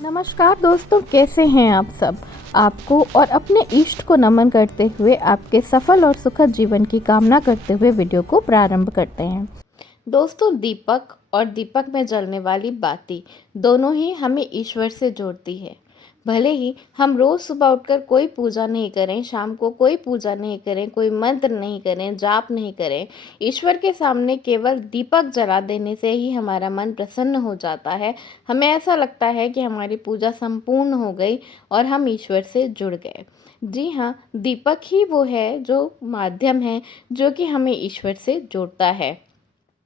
नमस्कार दोस्तों, कैसे हैं आप सब। आपको और अपने इष्ट को नमन करते हुए आपके सफल और सुखद जीवन की कामना करते हुए वीडियो को प्रारंभ करते हैं। दोस्तों, दीपक और दीपक में जलने वाली बाती दोनों ही हमें ईश्वर से जोड़ती है। भले ही हम रोज सुबह उठकर कोई पूजा नहीं करें, शाम को कोई पूजा नहीं करें, कोई मंत्र नहीं करें, जाप नहीं करें, ईश्वर के सामने केवल दीपक जला देने से ही हमारा मन प्रसन्न हो जाता है। हमें ऐसा लगता है कि हमारी पूजा संपूर्ण हो गई और हम ईश्वर से जुड़ गए। जी हाँ, दीपक ही वो है जो माध्यम है जो कि हमें ईश्वर से जोड़ता है।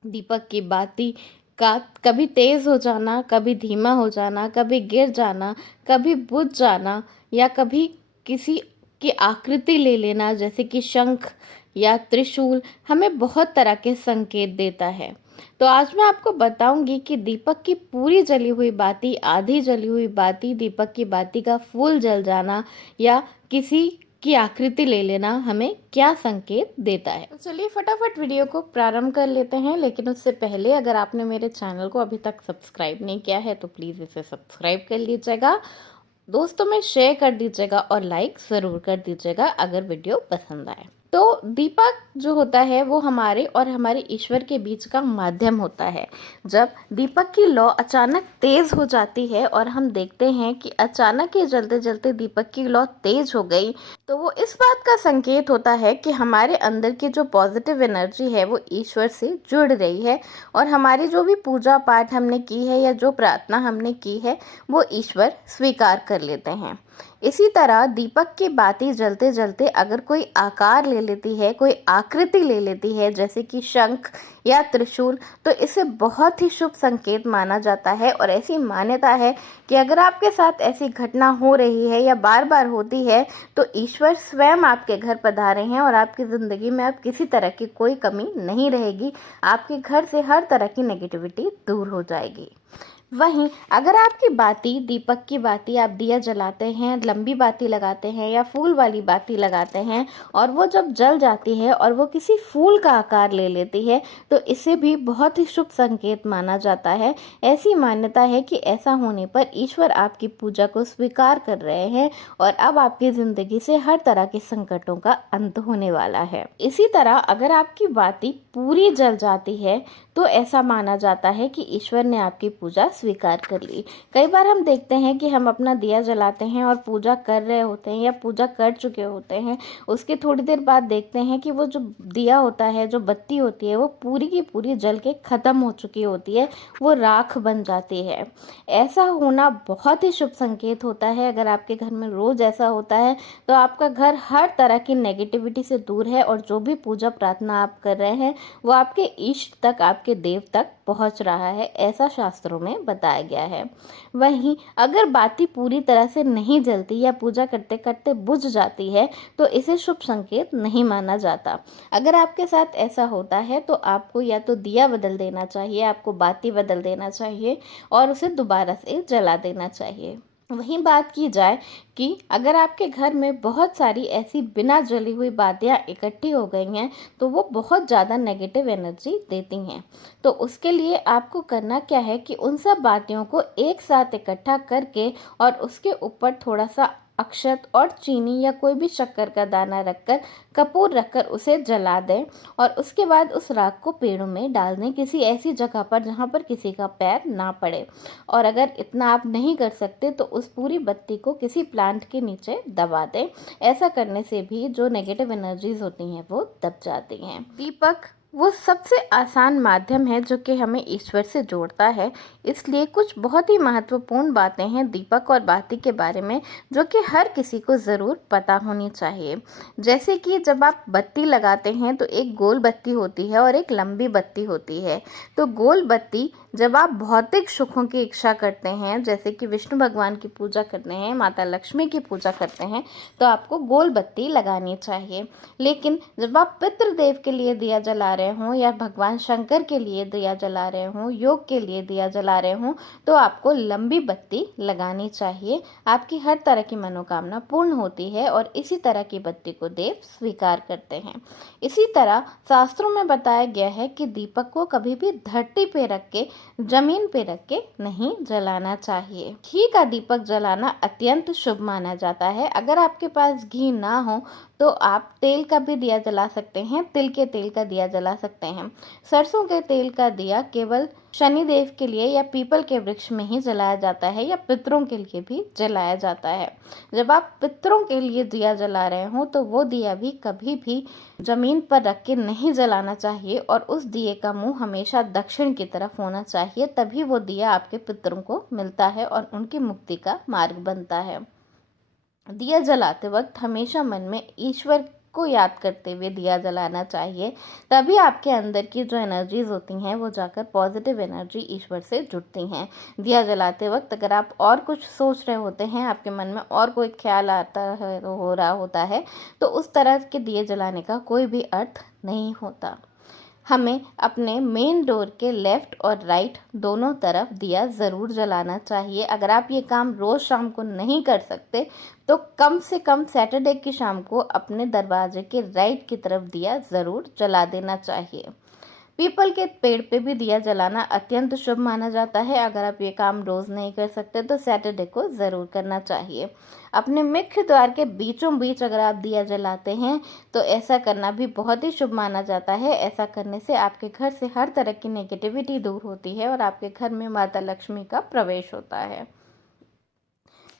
दीपक की बाती का कभी तेज हो जाना, कभी धीमा हो जाना, कभी गिर जाना, कभी बुझ जाना या कभी किसी की आकृति ले लेना, जैसे कि शंख या त्रिशूल, हमें बहुत तरह के संकेत देता है। तो आज मैं आपको बताऊंगी कि दीपक की पूरी जली हुई बाती, आधी जली हुई बाती, दीपक की बाती का फूल जल जाना या किसी की आकृति ले लेना हमें क्या संकेत देता है। तो चलिए फटाफट वीडियो को प्रारंभ कर लेते हैं। लेकिन उससे पहले अगर आपने मेरे चैनल को अभी तक सब्सक्राइब नहीं किया है तो प्लीज़ इसे सब्सक्राइब कर लीजिएगा, दोस्तों में शेयर कर दीजिएगा और लाइक ज़रूर कर दीजिएगा अगर वीडियो पसंद आए। तो दीपक जो होता है वो हमारे और हमारे ईश्वर के बीच का माध्यम होता है। जब दीपक की लौ अचानक तेज हो जाती है और हम देखते हैं कि अचानक ही जलते जलते दीपक की लौ तेज हो गई, तो वो इस बात का संकेत होता है कि हमारे अंदर की जो पॉजिटिव एनर्जी है वो ईश्वर से जुड़ रही है और हमारी जो भी पूजा पाठ हमने की है या जो प्रार्थना हमने की है वो ईश्वर स्वीकार कर लेते हैं। इसी तरह दीपक की बाती जलते जलते अगर कोई आकार ले लेती है, कोई आकृति ले लेती है, जैसे कि शंख या त्रिशूल, तो इसे बहुत ही शुभ संकेत माना जाता है। और ऐसी मान्यता है कि अगर आपके साथ ऐसी घटना हो रही है या बार बार होती है तो ईश्वर स्वयं आपके घर पधारे हैं और आपकी ज़िंदगी में अब किसी तरह की कोई कमी नहीं रहेगी। आपके घर से हर तरह की नेगेटिविटी दूर हो जाएगी। वहीं अगर आपकी बाती, दीपक की बाती, आप दिया जलाते हैं, लंबी बाती लगाते हैं या फूल वाली बाती लगाते हैं और वो जब जल जाती है और वो किसी फूल का आकार ले लेती है तो इसे भी बहुत ही शुभ संकेत माना जाता है। ऐसी मान्यता है कि ऐसा होने पर ईश्वर आपकी पूजा को स्वीकार कर रहे हैं और अब आपकी ज़िंदगी से हर तरह के संकटों का अंत होने वाला है। इसी तरह अगर आपकी बाती पूरी जल जाती है तो ऐसा माना जाता है कि ईश्वर ने आपकी पूजा स्वीकार कर ली। कई बार हम देखते हैं कि हम अपना दिया जलाते हैं और पूजा कर रहे होते हैं या पूजा कर चुके होते हैं, उसके थोड़ी देर बाद देखते हैं कि वो जो दिया होता है, जो बत्ती होती है, वो पूरी की पूरी जल के ख़त्म हो चुकी होती है, वो राख बन जाती है। ऐसा होना बहुत ही शुभ संकेत होता है। अगर आपके घर में रोज़ ऐसा होता है तो आपका घर हर तरह की नेगेटिविटी से दूर है और जो भी पूजा प्रार्थना आप कर रहे हैं वो आपके इष्ट तक, आपके देव तक पहुंच रहा है, ऐसा शास्त्रों में बताया गया है। वहीं अगर बाती पूरी तरह से नहीं जलती या पूजा करते करते बुझ जाती है तो इसे शुभ संकेत नहीं माना जाता। अगर आपके साथ ऐसा होता है तो आपको या तो दिया बदल देना चाहिए, आपको बाती बदल देना चाहिए और उसे दोबारा से जला देना चाहिए। वहीं बात की जाए कि अगर आपके घर में बहुत सारी ऐसी बिना जली हुई बातियाँ इकट्ठी हो गई हैं तो वो बहुत ज़्यादा नेगेटिव एनर्जी देती हैं। तो उसके लिए आपको करना क्या है कि उन सब बातियों को एक साथ इकट्ठा करके और उसके ऊपर थोड़ा सा अक्षत और चीनी या कोई भी शक्कर का दाना रखकर, कपूर रखकर उसे जला दें और उसके बाद उस राख को पेड़ों में डाल दें, किसी ऐसी जगह पर जहाँ पर किसी का पैर ना पड़े। और अगर इतना आप नहीं कर सकते तो उस पूरी बत्ती को किसी प्लांट के नीचे दबा दें। ऐसा करने से भी जो नेगेटिव एनर्जीज होती हैं वो दब जाती हैं। दीपक वो सबसे आसान माध्यम है जो कि हमें ईश्वर से जोड़ता है, इसलिए कुछ बहुत ही महत्वपूर्ण बातें हैं दीपक और बाती के बारे में जो कि हर किसी को ज़रूर पता होनी चाहिए। जैसे कि जब आप बत्ती लगाते हैं तो एक गोल बत्ती होती है और एक लंबी बत्ती होती है। तो गोल बत्ती जब आप भौतिक सुखों की इच्छा करते हैं, जैसे कि विष्णु भगवान की पूजा करते हैं, माता लक्ष्मी की पूजा करते हैं, तो आपको गोल बत्ती लगानी चाहिए। लेकिन जब आप पितृदेव के लिए दिया जला रहे हों या भगवान शंकर के लिए दिया जला रहे हों, योग के लिए दिया जला रहे हों, तो आपको लंबी बत्ती लगानी चाहिए। आपकी हर तरह की मनोकामना पूर्ण होती है और इसी तरह की बत्ती को देव स्वीकार करते हैं। इसी तरह शास्त्रों में बताया गया है कि दीपक को कभी भी धरती पे रख के जमीन पे रख के नहीं जलाना चाहिए। घी का दीपक जलाना अत्यंत शुभ माना जाता है। अगर आपके पास घी ना हो तो आप तेल का भी दिया जला सकते हैं, तिल के तेल का दिया जला सकते हैं। सरसों के तेल का दिया केवल शनिदेव के लिए या पीपल के वृक्ष में ही जलाया जाता है या पितरों के लिए भी जलाया जाता है। जब आप पितरों के लिए दिया जला रहे हो तो वो दिया भी कभी भी जमीन पर रख के नहीं जलाना चाहिए और उस दिए का मुंह हमेशा दक्षिण की तरफ होना चाहिए, तभी वो दिया आपके पितरों को मिलता है और उनकी मुक्ति का मार्ग बनता है। दिया जलाते वक्त हमेशा मन में ईश्वर को याद करते हुए दिया जलाना चाहिए, तभी आपके अंदर की जो एनर्जीज होती हैं वो जाकर पॉजिटिव एनर्जी ईश्वर से जुड़ती हैं। दिया जलाते वक्त अगर आप और कुछ सोच रहे होते हैं, आपके मन में और कोई ख्याल आता है हो रहा होता है, तो उस तरह के दिए जलाने का कोई भी अर्थ नहीं होता। हमें अपने मेन डोर के लेफ़्ट और राइट दोनों तरफ दिया ज़रूर जलाना चाहिए। अगर आप ये काम रोज़ शाम को नहीं कर सकते तो कम से कम सैटरडे की शाम को अपने दरवाजे के राइट की तरफ दिया ज़रूर जला देना चाहिए। पीपल के पेड़ पे भी दिया जलाना अत्यंत शुभ माना जाता है। अगर आप ये काम रोज़ नहीं कर सकते तो सैटरडे को ज़रूर करना चाहिए। अपने मुख्य द्वार के बीचों बीच अगर आप दिया जलाते हैं तो ऐसा करना भी बहुत ही शुभ माना जाता है। ऐसा करने से आपके घर से हर तरह की नेगेटिविटी दूर होती है और आपके घर में माता लक्ष्मी का प्रवेश होता है।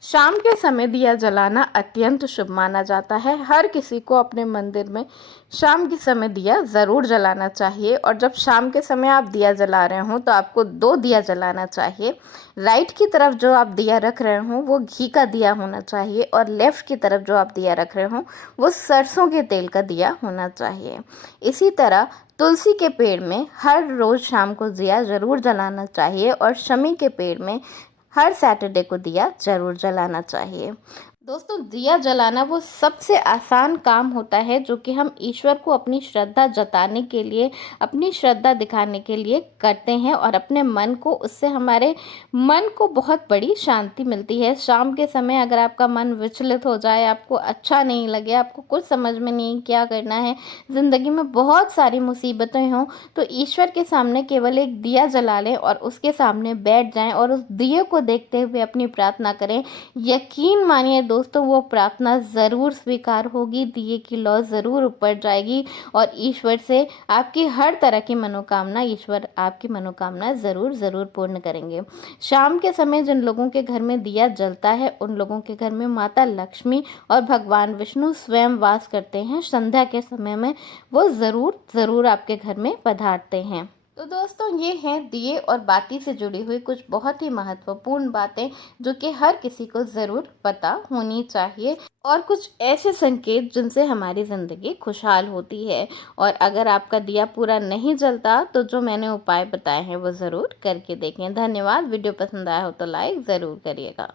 शाम के समय दिया जलाना अत्यंत शुभ माना जाता है। हर किसी को अपने मंदिर में शाम के समय दिया ज़रूर जलाना चाहिए और जब शाम के समय आप दिया जला रहे हों तो आपको 2 दिया जलाना चाहिए। राइट की तरफ जो आप दिया रख रहे हों वो घी का दिया होना चाहिए और लेफ़्ट की तरफ जो आप दिया रख रहे हों वो सरसों के तेल का दिया होना चाहिए। इसी तरह तुलसी के पेड़ में हर रोज़ शाम को दिया ज़रूर जलाना चाहिए और शमी के पेड़ में हर सैटरडे को दिया ज़रूर जलाना चाहिए। दोस्तों, दिया जलाना वो सबसे आसान काम होता है जो कि हम ईश्वर को अपनी श्रद्धा जताने के लिए, अपनी श्रद्धा दिखाने के लिए करते हैं और अपने मन को, उससे हमारे मन को बहुत बड़ी शांति मिलती है। शाम के समय अगर आपका मन विचलित हो जाए, आपको अच्छा नहीं लगे, आपको कुछ समझ में नहीं क्या करना है, ज़िंदगी में बहुत सारी मुसीबतें हों, तो ईश्वर के सामने केवल एक दिया जला लें और उसके सामने बैठ जाएं और उस दिए को देखते हुए अपनी प्रार्थना करें। यकीन मानिए दोस्तों, वो प्रार्थना ज़रूर स्वीकार होगी, दिए की लौ ज़रूर ऊपर जाएगी और ईश्वर से आपकी हर तरह की मनोकामना, ईश्वर आपकी मनोकामना ज़रूर पूर्ण करेंगे। शाम के समय जिन लोगों के घर में दिया जलता है उन लोगों के घर में माता लक्ष्मी और भगवान विष्णु स्वयं वास करते हैं। संध्या के समय में वो ज़रूर आपके घर में पधारते हैं। तो दोस्तों, ये हैं दिए और बाती से जुड़ी हुई कुछ बहुत ही महत्वपूर्ण बातें जो कि हर किसी को ज़रूर पता होनी चाहिए और कुछ ऐसे संकेत जिनसे हमारी ज़िंदगी खुशहाल होती है। और अगर आपका दिया पूरा नहीं जलता तो जो मैंने उपाय बताए हैं वो ज़रूर करके देखें। धन्यवाद। वीडियो पसंद आया हो तो लाइक ज़रूर करिएगा।